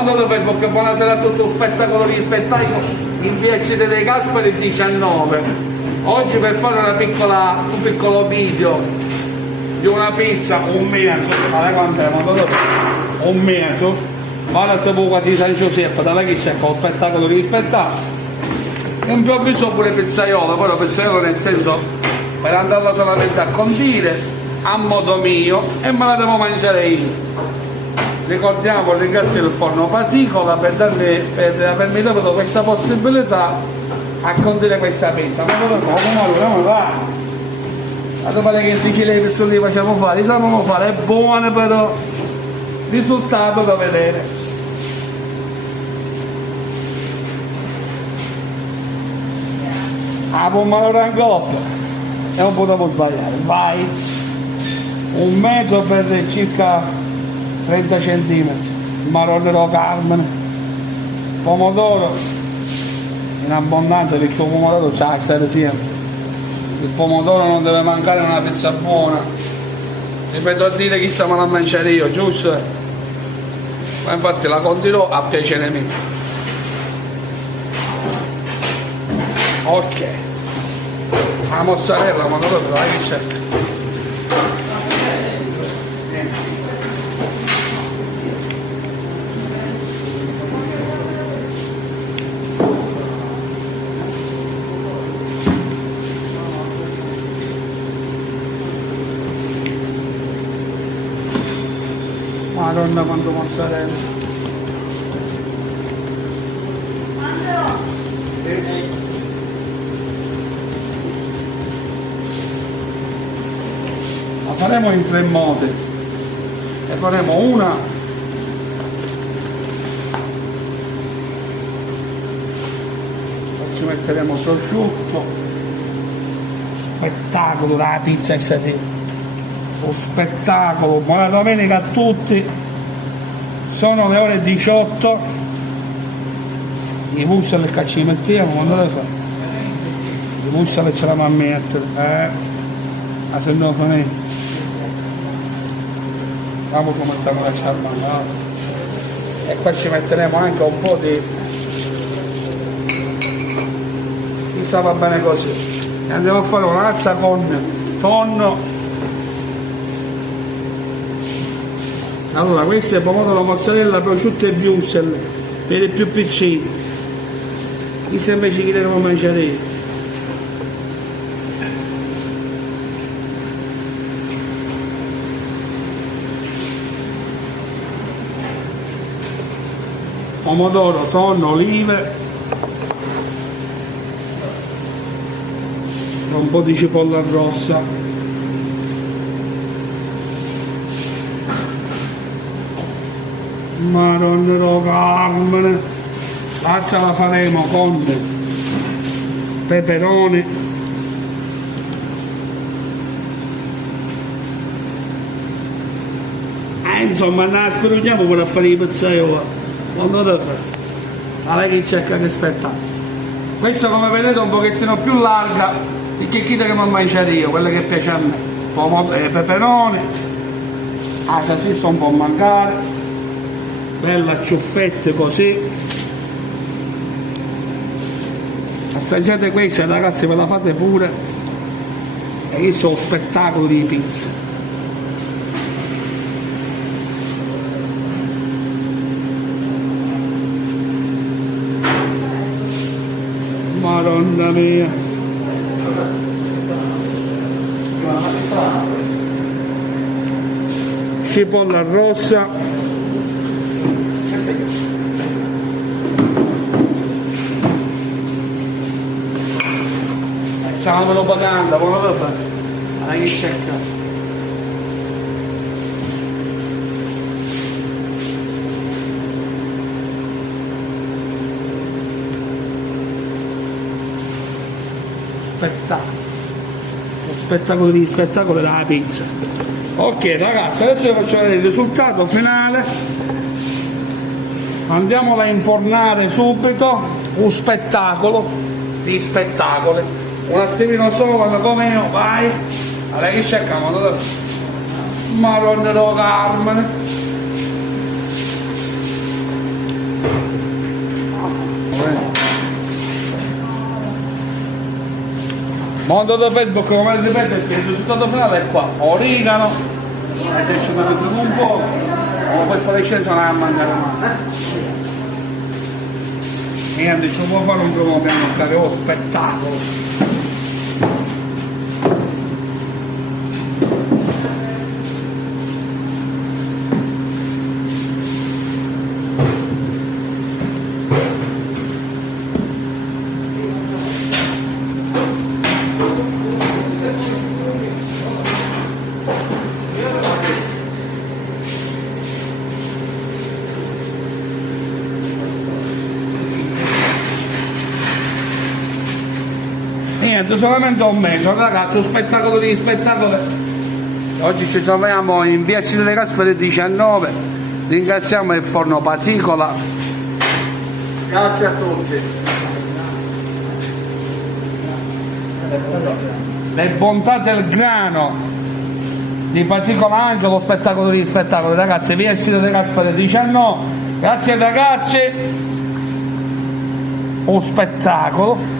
Quando da Facebook, buonasera a tutto, spettacolo di spettacolo in via Cide dei Gasperi 19. Oggi per fare un piccolo video di una pizza, un metro, guarda quanto è, un metro, guarda poco di San Giuseppe, da là che c'è con spettacolo di spettacolo. Improvviso pure pizzaiola, poi la pizzaiola nel senso per andarla solamente a condire a modo mio e me la devo mangiare io. Ricordiamo, ringrazio il forno Pasicola per avermi dato questa possibilità a condire questa pizza. Ma come va? A domani che in Sicilia le persone li facciamo fare, sappiamo fare, è buona però, risultato da vedere. La pomma rangoppa e un po' dopo sbagliare, vai, un metro per circa 30 cm, marrone Carmen, pomodoro in abbondanza perché il pomodoro c'ha la stare sempre, il pomodoro non deve mancare in una pizza buona, ripeto a dire chissà me la mangiare io, giusto? Ma infatti la condirò a piacere mio. Ok, la mozzarella, ma non lo so, che c'è? Madonna quanto mozzarella. La faremo in tre modi. Ne faremo una ci metteremo prosciutto, spettacolo della pizza stasera. Lo spettacolo, buona domenica a tutti, sono le ore 18, i wurstel che ci mettiamo, quando le fa? I wurstel ce la va a mettere, ma se no fa niente. Vediamo come mettiamo la salmana, e qua ci metteremo anche un po' di, chissà va bene così, e andiamo a fare una lazza con tonno. Allora, questo è pomodoro, mozzarella, prosciutto e wurstel per i più piccini. Chissà invece chi devo mangiare io. Pomodoro, tonno, olive, un po' di cipolla rossa. Madonna Carmen, l'altra la faremo con peperoni, insomma la sprugliamo per fare i pizzaiola quando lo fa, lei che cerca che spettacolo. Questa come vedete è un pochettino più larga perché chi che mi mangiare io, quella che piace a me, peperoni, la salsiccia un po' mancare, bella ciuffette così. Assaggiate questa ragazzi, ve la fate pure, e io sono spettacolo di pizza. Madonna mia, cipolla rossa, stavamo pagando, come lo fare? Allora che cerca? Spettacolo di spettacolo della pizza. Ok ragazzi, adesso vi faccio vedere il risultato finale. Andiamola a infornare subito, un spettacolo di spettacoli, un attimino solo come io, vai. Allora che cerchiamo? Madonna Carmen, Mondo da Facebook, come ripeto, è scritto sul dato finale è qua, origano, e ci mettete un po', come poi fare sceso non la mangiare mai. Niente, ci può fare un primo piano, che è spettacolo. Niente, solamente un mezzo, ragazzi, un spettacolo di spettacoli. Oggi ci troviamo in via Cide delle Gasperi 19, ringraziamo il forno Pasicola. Grazie a tutti. Le bontà del grano di Pasicola Angelo, spettacolo di spettacoli, ragazzi, via Cide delle Gasperi 19. Grazie ragazzi, un spettacolo.